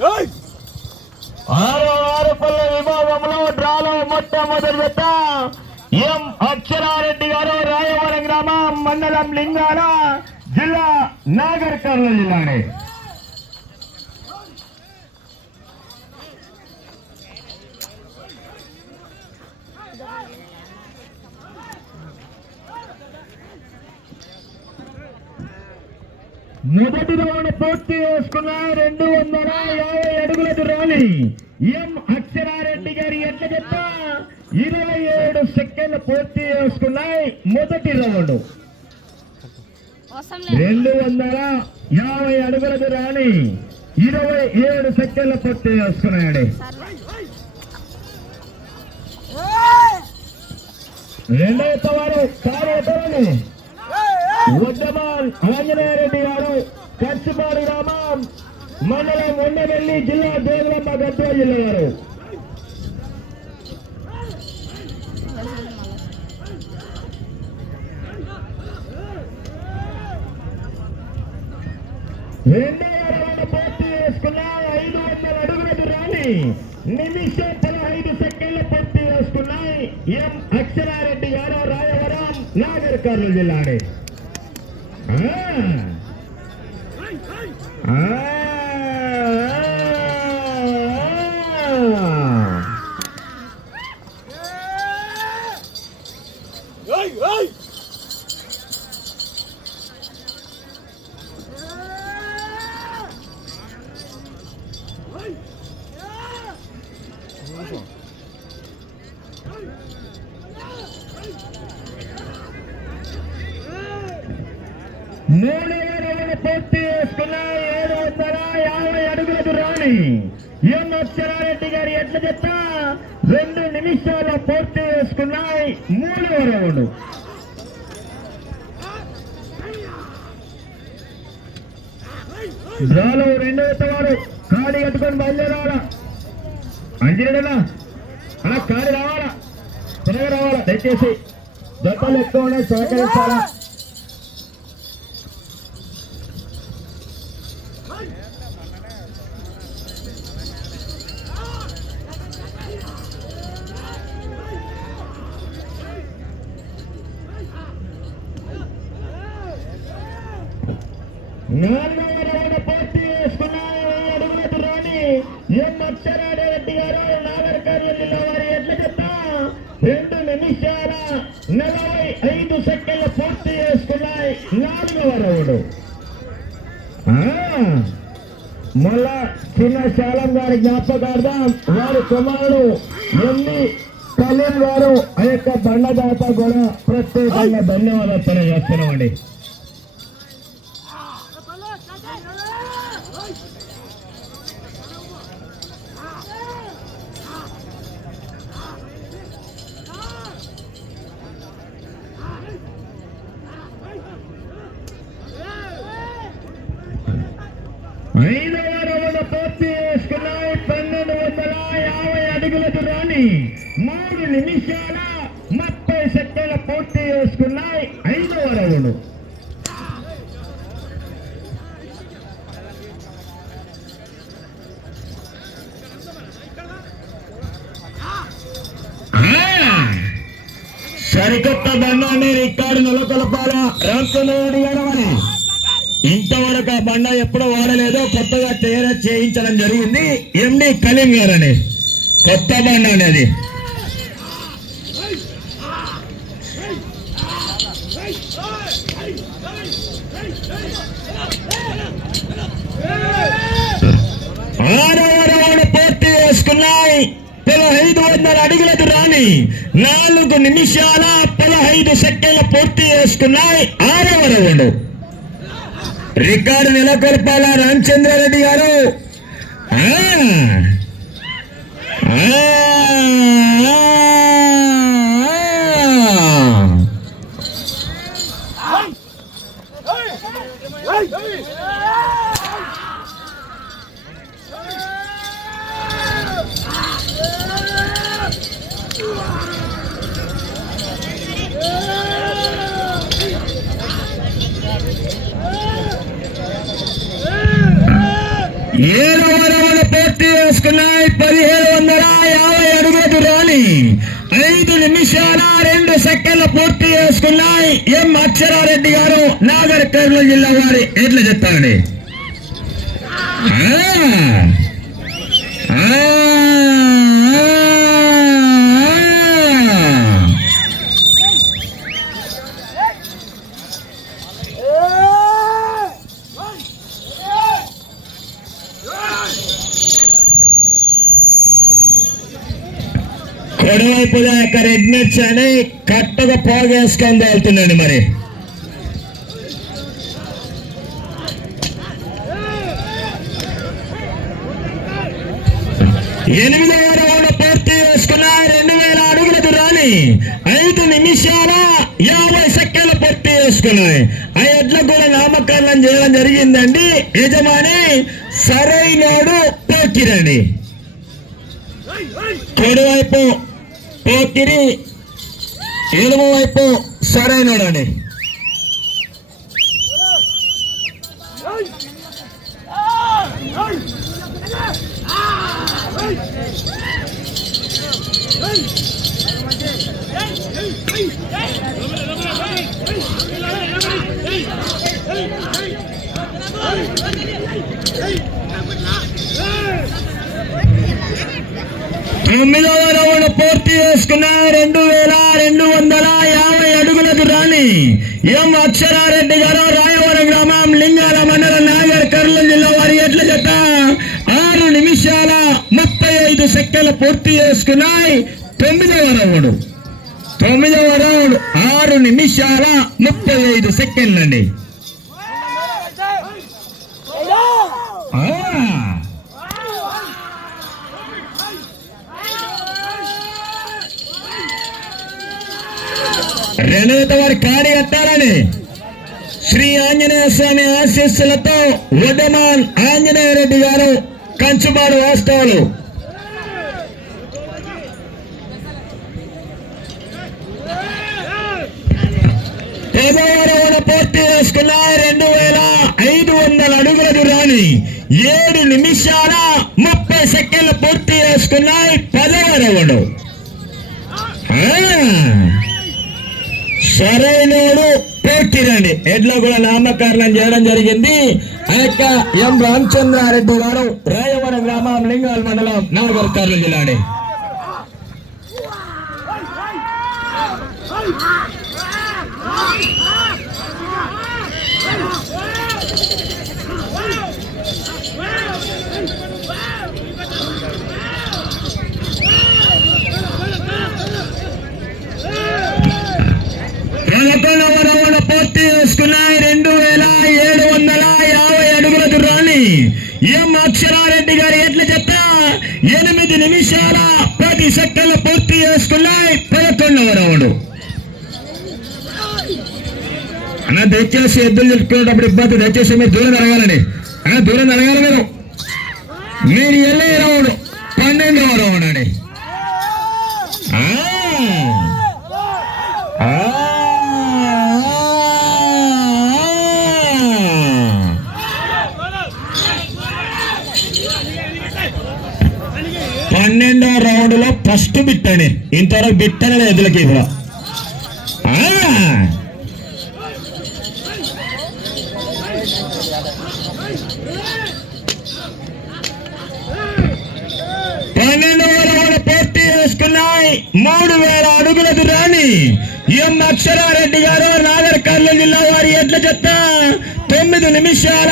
ఆరు ఆరు పల్లె విభాగంలో డ్రాలో మొట్టమొదటి జత ఎం అక్షరారెడ్డి గారు రాయవరం గ్రామం మండలం లింగాల జిల్లా నాగర్ కర్నూలు జిల్లానే. మొదటి రౌండ్ పూర్తి చేసుకున్న రెండు వందల యాభై అడుగుల దూరాలి ఎం అక్షరారెడ్డి గారి ఎట్ల చెత్త ఇరవై ఏడు సెకండ్లు పూర్తి చేసుకున్నాయి మొదటి రౌండ్. రెండు వందల యాభై అడుగుల దూరాలి ఇరవై ఏడు సెకండ్లు పూర్తి చేసుకున్నాయండి రెండవ తవారు కారు ఉద్యమాన్ ఆంజనేయరెడ్డి గారు కచ్చిపాడు గ్రామం మండలం ఉండవెల్లి జిల్లా దేవులమ్మ గద్వాల జిల్లా వారు. రెండవ రౌండ్ పూర్తి చేసుకున్న ఐదు వందల అడుగుల దూరాన్ని నిమిషం పదహైదు సెకండ్లు పూర్తి చేసుకున్నాయి. ఎం అక్షరారెడ్డి గారు రాయవరం నాగర్ కర్నూలు జిల్లాని ఆ. ఆ. మూడవ రౌండ్ పూర్తి చేసుకున్న ఏడు వందల యాభై అడుగులకు దూరాన్ని ఎం అక్షరారెడ్డి గారు ఎట్లా చెప్తా? రెండు నిమిషాలు పూర్తి చేసుకున్నాయి. మూడవ రౌండ్ డ్రాలో రెండవ తవారు కాడి కట్టుకొని బయలుదేరావాలా అంజనేడనా అలా కాడి రావాలా? తిరగ రావాలా? దయచేసి జతలు ఎక్కువ సహకరించాలా? నలభై ఐదు సెకండ్లు పూర్తి చేసుకున్నాయి. నాలుగవ రౌండ్. మళ్ళా చిన్న శాలం గారి జ్ఞాపకార్థం వారి కుమారుడు ఎన్ని కళ్యాణ్ గారు ఆ యొక్క బండ దాత కూడా ప్రత్యేకంగా ధన్యవాదాలు తెలియజేస్తున్నామండి. దూరాన్ని మూడు నిమిషాల ముప్పై సెకండ్ల పూర్తి చేసుకున్నాయి. ఐదవ రౌండ్. సరికొత్త బండాన్ని రికార్డు నెలకొల్పాల రామచంద్రరెడ్డి గారు అని ఇంతవరకు ఆ బండ ఎప్పుడూ వాడలేదో కొత్తగా తయారు చేయించడం జరిగింది. ఎండి కలీం గారు అని కొత్త బండ అనేది ఆరవ రౌండ్ పూర్తి చేసుకున్నాయి. పదహైదు వందల అడుగులకు రాని నాలుగు నిమిషాల పదహైదు సెకండ్లు పూర్తి చేసుకున్నాయి. ఆరవ రౌండ్ రికార్డు నెలకొల్పాల రామచంద్రారెడ్డి గారు. ఆ. సెకండ్లు పూర్తి చేసుకున్నాయి. ఎం అక్షరారెడ్డి గారు నాగర్ కర్నూలు జిల్లా వారి. ఎట్లా చెప్తారండి ఆ, నెట్స్ అని కట్టగా పోగేసుకొని వెళ్తున్నాడు మరి. ఎనిమిదవ రౌండ్ పూర్తి చేసుకున్న రెండు వేల అడుగుల దూరాన్ని ఐదు నిమిషాల యాభై సెకండ్లు పూర్తి చేసుకున్నాయి. ఆ ఎడ్ల కూడా నామకరణం చేయడం జరిగిందండి. యజమాని సరైనడు పోకిరండి. కుడివైపు పోకిరి ఎడమ వైపు సరైనడండి తొమ్మిదవ తీసుకున్న రెండు వేల రెండు వందల యాభై అడుగుల దూరాన్ని ఎం అక్షరారెడ్డి గారు రాయవరం గ్రామం లింగాల మండల నాగర్ కర్నూలు జిల్లా వారి ఎట్ల జత ఆరు నిమిషాల ముప్పై ఐదు సెకండ్లు పూర్తి చేసుకున్నాయి. తొమ్మిదవ రౌండ్. తొమ్మిదవ రౌండ్ ఆరు నిమిషాల ముప్పై ఐదు సెకండ్లండి. ఆ. వారి కాడి కట్టాలని శ్రీ ఆంజనేయ స్వామి ఆశీస్సులతో ఉదమాన్ ఆంజనేయ రెడ్డి గారు కంచుబాడు వాస్తవాలు పదవరవన పూర్తి చేసుకున్న రెండు వేల ఐదు వందల అడుగుల దూరాన్ని ఏడు నిమిషాల ముప్పై సెకండ్లు పూర్తి చేసుకున్నాయి. పదవ రౌండ్ సరైనడు ఎడ్లో కూడా నామకరణం చేయడం జరిగింది ఆ యొక్క ఎం రామచంద్రారెడ్డి గారు రాయవరం గ్రామం లింగాల మండలం నాగర్ కర్నూలు జిల్లా అండి పదకొండవ రౌండ్ పూర్తి చేసుకున్నాయి రెండు వేల ఏడు వందల యాభై అడుగుల దూరాన్ని ఎం అక్షరారెడ్డి గారు ఎట్లా చెప్తా ఎనిమిది నిమిషాల పది సెకండ్లు పూర్తి చేసుకున్నాయి. పదకొండవ రౌండ్. అన్న దయచేసి ఎద్దులు చెప్పుకునేటప్పుడు ఇబ్బంది దయచేసి మీరు దూరం జరగాలండి. అన్న దూరం జరగాలి మీరు. మీరు వెళ్ళే రౌండ్ పన్నెండవ రౌండ్ అండి. ಫಸ್ಟ್ ಬಿಟ್ಟಣೆ ఫస్ట్ బిట్ అని ఇంతవరకు ఎదులకి పూర్తి చేసుకున్నాయి. మూడు వేల అడుగులకు దూరాన్ని ఎం అక్షరారెడ్డి గారు నాగర్ కర్నూలు జిల్లా వారి ఎడ్ల చెత్త తొమ్మిది నిమిషాల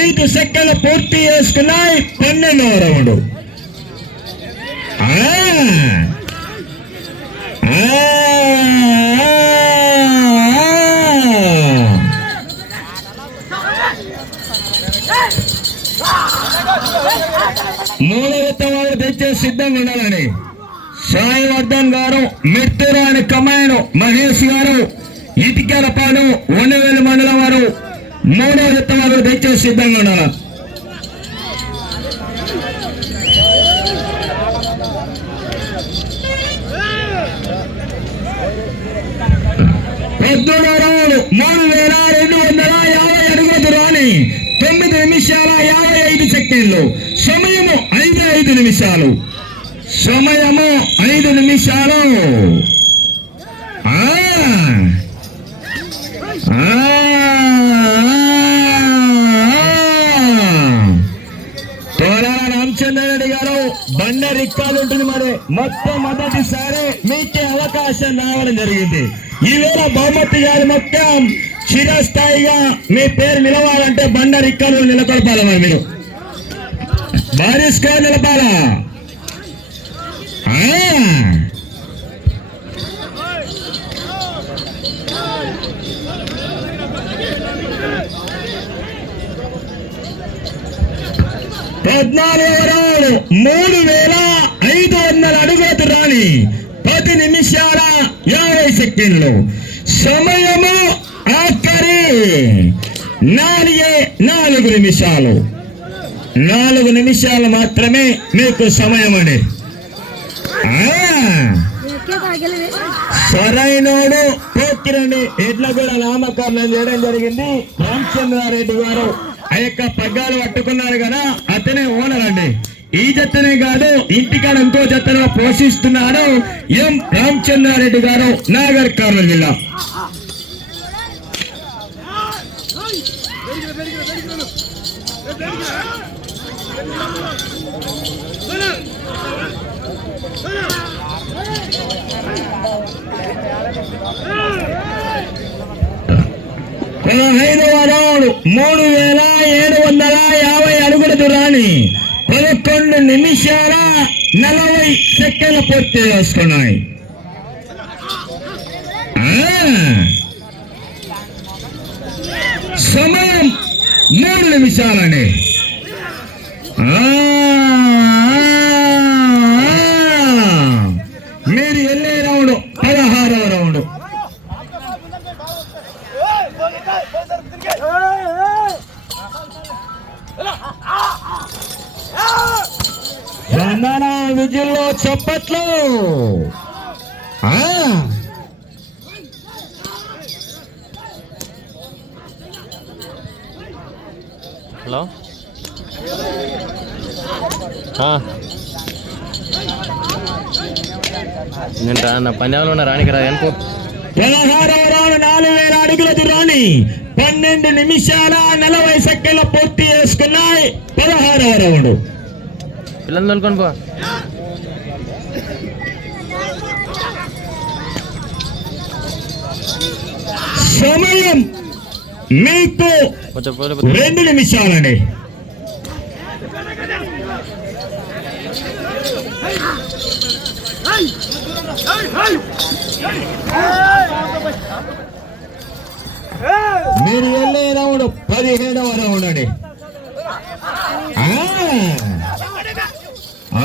ఐదు సెకండ్లు పూర్తి చేసుకున్నాయి. పన్నెండవ రౌండ్ నూనె ఆ. తెచ్చే సిద్ధంగా ఉండాలని సాయి గారు మిత్తురు అని కమాయను మహేష్ గారు ఇటికెలపాడు వనవేలు మండలం వారు మూడో వాళ్ళు తెచ్చే సిద్ధంగా ఉండాలి ఉద్యోగాలు మూడు వేల రెండు వందల యాభై అడుగుల రాని తొమ్మిది నిమిషాల యాభై ఐదు సెకండ్లు. సమయము ఐదు ఐదు నిమిషాలు. సమయము ఐదు నిమిషాలు. ఆ! బండ రిక్కాలు ఉంటుంది మరి. మొత్తం మొదటిసారి మీకే అవకాశం రావడం జరిగింది. ఈవేళ బహుమతి గారు మొత్తం చిరస్థాయిగా మీ పేరు నిలవాలంటే బండ రిక్కాలు నిలకొల్పాలి మరి మీరు? భారీ స్కోర్ నిలపాలా మూడు వేల ఐదు వందల అడుగులకు రాని పది నిమిషాల యాభై సెకండ్లు. సమయము ఆఖరి నాలుగే నాలుగు నిమిషాలు. నాలుగు నిమిషాలు మాత్రమే మీకు సమయం అండి ఆ, సరైనోడు పోకిరండి. ఎట్లా కూడా నామకరణం చేయడం జరిగింది. రామచంద్రారెడ్డి గారు ఆ యొక్క పగ్గాలు పట్టుకున్నారు కదా అతనే ఓనర్ అండి ఈ జతనే కాదు ఇంటికాడ ఇంకో జతలో పోషిస్తున్నాడు ఎం రామచంద్రారెడ్డి గారు నాగర్ కర్నూలు జిల్లా. పదహైదు వారాలు మూడు వేల ఏడు వందల యాభై అడుగుల దూరాన్ని పదకొండు నిమిషాల నలభై సెకండ్ల పూర్తి చేసుకున్నాయి. సమయం మూడు నిమిషాలండి. నేను నా పంజాబ్లో ఉన్న అనుకో నాలుగు వేల అడుగుల దూరాన్ని పన్నెండు నిమిషాల నలభై సెకండ్ల పూర్తి చేసుకున్నాయి. పదహారవ రౌండ్. పిల్లలు తోలుకొని పో. సమయం మీకు రెండు నిమిషాలండి మీరు వెళ్ళే రౌండ్ పదిహేడవ రౌండ్ అండి ఆ. ఆ.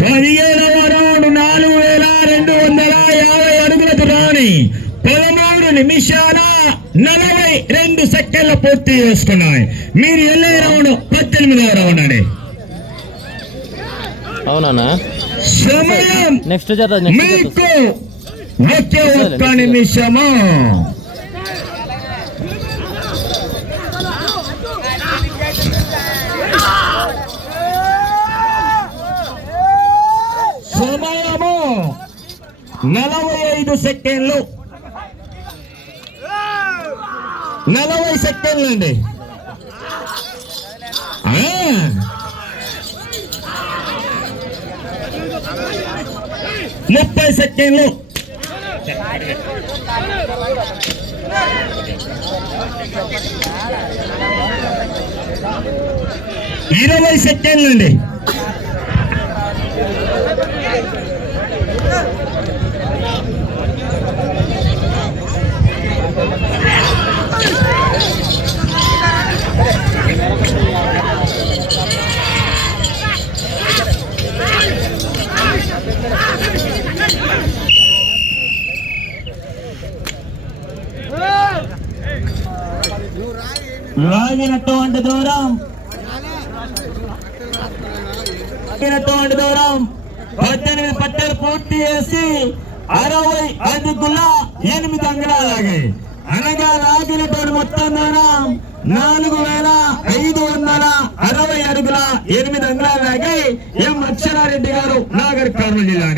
పదిహేడవ రౌండ్ నాలుగు వేల రెండు వందల యాభై అడుగులకు రాని పదమూడు నిమిషాల నలభై రెండు సెకండ్ల పూర్తి చేసుకున్నాయి. మీరు వెళ్ళే రౌండ్ పద్దెనిమిదవ రౌండ్ అండి. అవునా సమయం నెక్స్ట్ మీకు ఒకే ఒక్క నిమిషము. సమయము నలభై ఐదు సెకండ్లు నలభై సెకండ్లు అండి ముప్పై సెకండ్లు. ఇరవై సెకండ్లు అండి లాగినటువంటి దూరం లాగినటువంటి దూరం పద్దెనిమిది పట్టెలు పూర్తి చేసి అరవై అడుగుల ఎనిమిది అంగళాలు లాగాయి అనగా లాగినటువంటి మొత్తం దూరం నాలుగు వేల ఐదు వందల అరవై అడుగుల ఎనిమిది అంగళాలు ఎం అక్షరారెడ్డి గారు నాగర్ కర్నూలు జిల్లా